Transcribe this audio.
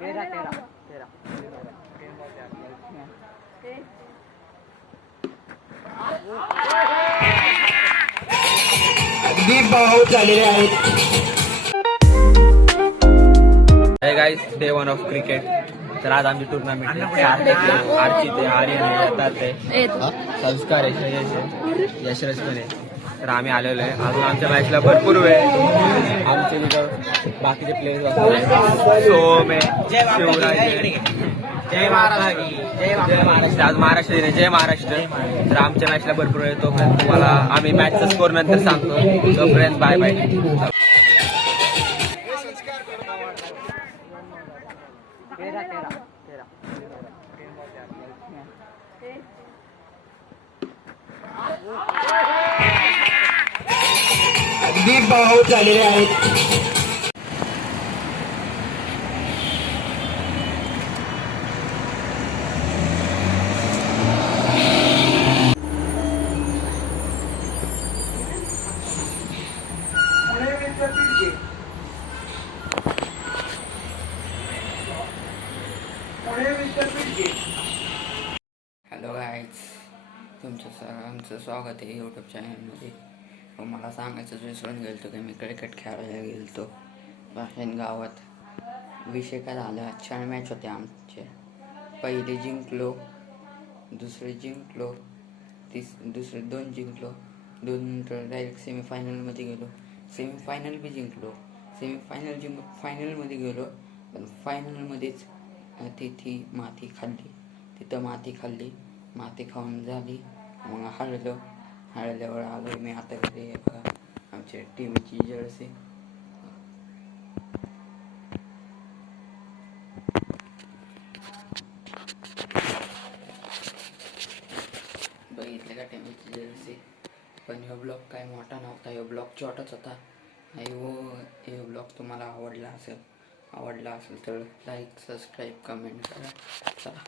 तेरा तेरा तेरा अगदी बहुत झालेले आहेत. Hey guys, day 1 of cricket. तर आज आमची टुर्नामेंट आहे. आरचित आहे, आर्यन आहे, यथार्थ आहे, संस्कार आहे, श्रेयस आहे, यशरज पण आहे. तर आम्ही आलेलो आहे. अजून आमच्या मॅचला भरपूर वेळ. आमचे तिथं बाकीचे प्लेयर्स असतात, सोम आहे, शिवराज आहे. जय महाराष्ट्र, जय महाराष्ट्र. आज महाराष्ट्र दिन आहे. जय महाराष्ट्र. तर आमच्या मॅचला भरपूर वेळ. तोपर्यंत तुम्हाला आम्ही मॅचचा स्कोर नंतर सांगतो. तोपर्यंत बाय बाय. तेरा तेरा तेरा अगदी बहुत झालेले आहेत. हॅलो गाईज, तुमचं सगळ्यांचं स्वागत आहे यूट्यूब चॅनलमध्ये. मला सांगायचं विसरून गेलो की मी क्रिकेट खेळायला गेलो राशन गावात. विषय काय झाला, 4 मॅच होते आमचे. पहिले जिंकलो, दुसरे जिंकलो, दुसरे 2 जिंकलो, 2 नंतर डायरेक्ट सेमीफायनलमध्ये गेलो. सेमीफायनल बी जिंकलो, फायनलमध्ये गेलो. पण फायनलमध्येच माती खाल्ली. माती खाऊन झाली, मग हळल्यावर आलो मी आता घरी. बघा आमच्या टीमची जर्सी. बघितले का टीमची जर्सी. पण ह्यो ब्लॉग काय मोठा नव्हता, ह्यो ब्लॉग छोटाच होता. ह्यो ब्लॉग तुम्हाला आवडला असेल तर लाईक, सबस्क्राईब, कमेंट करा. चला.